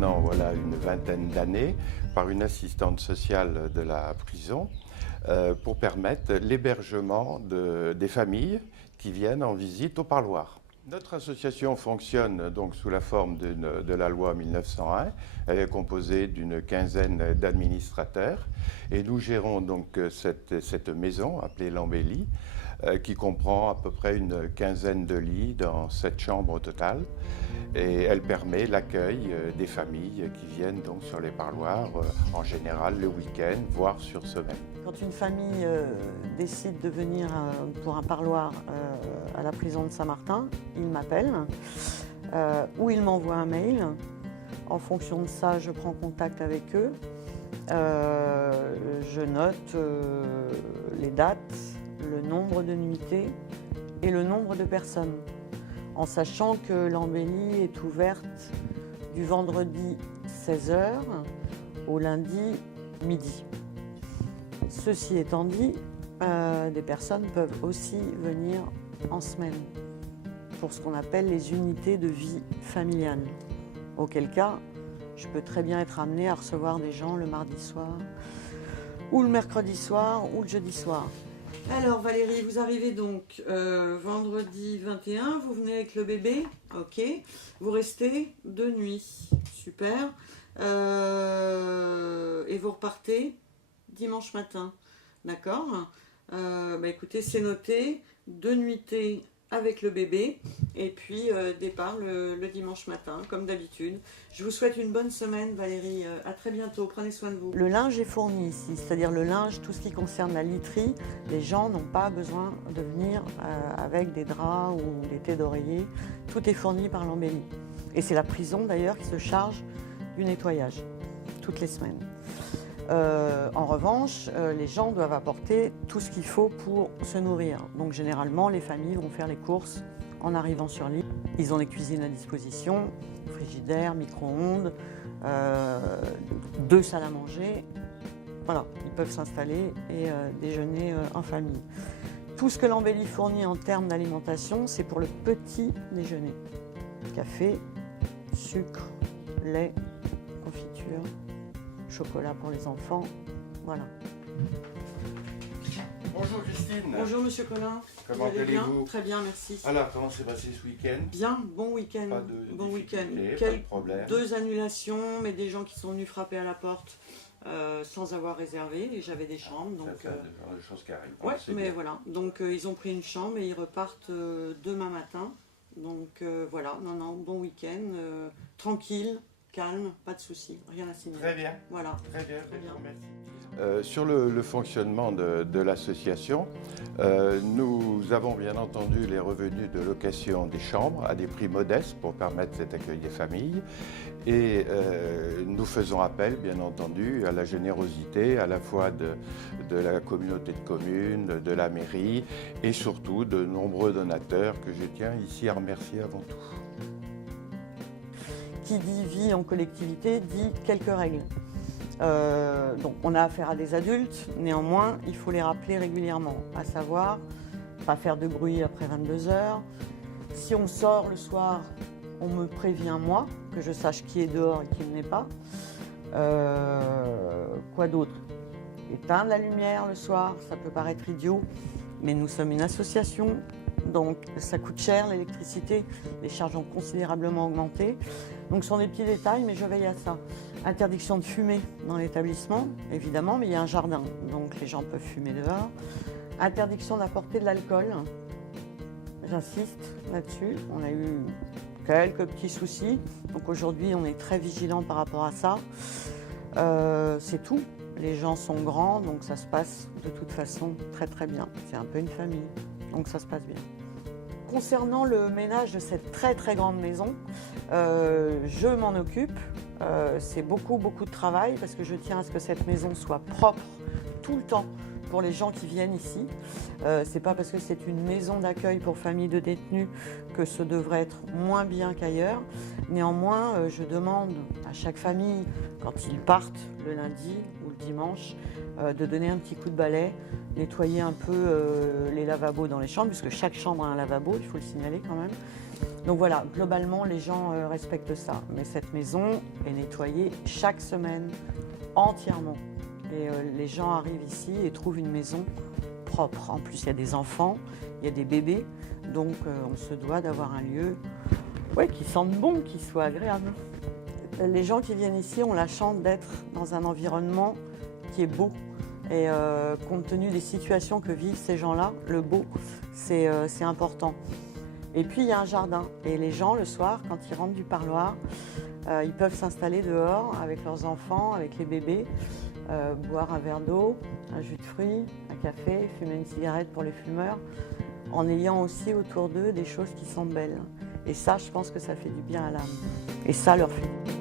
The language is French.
maintenant voilà, une vingtaine d'années par une assistante sociale de la prison pour permettre l'hébergement des familles qui viennent en visite au parloir. Notre association fonctionne donc sous la forme de la loi 1901. Elle est composée d'une quinzaine d'administrateurs et nous gérons donc cette maison appelée l'Embellie qui comprend à peu près une quinzaine de lits dans 7 chambres au total. Et elle permet l'accueil des familles qui viennent donc sur les parloirs en général le week-end, voire sur semaine. Quand une famille décide de venir pour un parloir à la prison de Saint-Martin, ils m'appellent ou ils m'envoient un mail. En fonction de ça, je prends contact avec eux. Je note les dates, le nombre de nuitées et le nombre de personnes, en sachant que l'Embellie est ouverte du vendredi 16h au lundi midi. Ceci étant dit, des personnes peuvent aussi venir en semaine pour ce qu'on appelle les unités de vie familiale. Auquel cas, je peux très bien être amenée à recevoir des gens le mardi soir, ou le mercredi soir, ou le jeudi soir. Alors Valérie, vous arrivez donc vendredi 21, vous venez avec le bébé, ok. Vous restez 2 nuits, super. Et vous repartez dimanche matin, d'accord. Écoutez, c'est noté, 2 nuitées avec le bébé et puis départ le dimanche matin, comme d'habitude. Je vous souhaite une bonne semaine, Valérie. À très bientôt. Prenez soin de vous. Le linge est fourni ici, c'est-à-dire le linge, tout ce qui concerne la literie. Les gens n'ont pas besoin de venir avec des draps ou des thés d'oreiller. Tout est fourni par l'Embellie. Et c'est la prison d'ailleurs qui se charge du nettoyage toutes les semaines. En revanche, les gens doivent apporter tout ce qu'il faut pour se nourrir. Donc généralement, les familles vont faire les courses en arrivant sur l'île. Ils ont les cuisines à disposition, frigidaire, micro-ondes, 2 salles à manger. Voilà, ils peuvent s'installer et déjeuner en famille. Tout ce que l'Embellie fournit en termes d'alimentation, c'est pour le petit déjeuner. Café, sucre, lait, confiture, chocolat pour les enfants, voilà. Bonjour Christine. Bonjour Monsieur Collin. Comment allez-vous? Très bien, merci. Alors, comment s'est passé ce week-end? Bien, bon week-end. Pas de bon week-end. pas de problème. 2 annulations, mais des gens qui sont venus frapper à la porte sans avoir réservé, et j'avais des chambres. Donc, ça fait des choses qui arrivent. ouais, mais bien. Voilà. Donc ils ont pris une chambre et ils repartent demain matin. Donc voilà, non, bon week-end, tranquille. Calme, pas de soucis, rien à signaler. Très bien. Voilà. Très bien. Très bien. Merci. Sur le fonctionnement de l'association, nous avons bien entendu les revenus de location des chambres à des prix modestes pour permettre cet accueil des familles. Et nous faisons appel, bien entendu, à la générosité à la fois de la communauté de communes, de la mairie et surtout de nombreux donateurs que je tiens ici à remercier avant tout. Qui dit vie en collectivité dit quelques règles. Donc on a affaire à des adultes, néanmoins il faut les rappeler régulièrement, à savoir pas faire de bruit après 22 heures. Si on sort le soir, on me prévient moi, que je sache qui est dehors et qui ne l'est pas. Quoi d'autre? Éteindre la lumière le soir, ça peut paraître idiot, mais nous sommes une association, donc ça coûte cher l'électricité, les charges ont considérablement augmenté. Donc ce sont des petits détails, mais je veille à ça. Interdiction de fumer dans l'établissement, évidemment, mais il y a un jardin, donc les gens peuvent fumer dehors. Interdiction d'apporter de l'alcool, j'insiste là-dessus. On a eu quelques petits soucis, donc aujourd'hui on est très vigilant par rapport à ça. C'est tout. Les gens sont grands, donc ça se passe de toute façon très très bien. C'est un peu une famille, donc ça se passe bien. Concernant le ménage de cette très très grande maison, je m'en occupe. C'est beaucoup de travail parce que je tiens à ce que cette maison soit propre tout le temps pour les gens qui viennent ici. C'est pas parce que c'est une maison d'accueil pour familles de détenus que ce devrait être moins bien qu'ailleurs. Néanmoins, je demande à chaque famille, quand ils partent le lundi ou le dimanche, de donner un petit coup de balai, nettoyer un peu les lavabos dans les chambres, puisque chaque chambre a un lavabo, il faut le signaler quand même. Donc voilà, globalement, les gens respectent ça. Mais cette maison est nettoyée chaque semaine, entièrement. Et les gens arrivent ici et trouvent une maison propre. En plus, il y a des enfants, il y a des bébés. Donc on se doit d'avoir un lieu qui sente bon, qui soit agréable. Les gens qui viennent ici ont la chance d'être dans un environnement qui est beau. Et compte tenu des situations que vivent ces gens-là, le beau, c'est important. Et puis il y a un jardin. Et les gens, le soir, quand ils rentrent du parloir, ils peuvent s'installer dehors avec leurs enfants, avec les bébés, boire un verre d'eau, un jus de fruits, un café, fumer une cigarette pour les fumeurs, en ayant aussi autour d'eux des choses qui sont belles. Et ça, je pense que ça fait du bien à l'âme. Et ça leur fait du bien.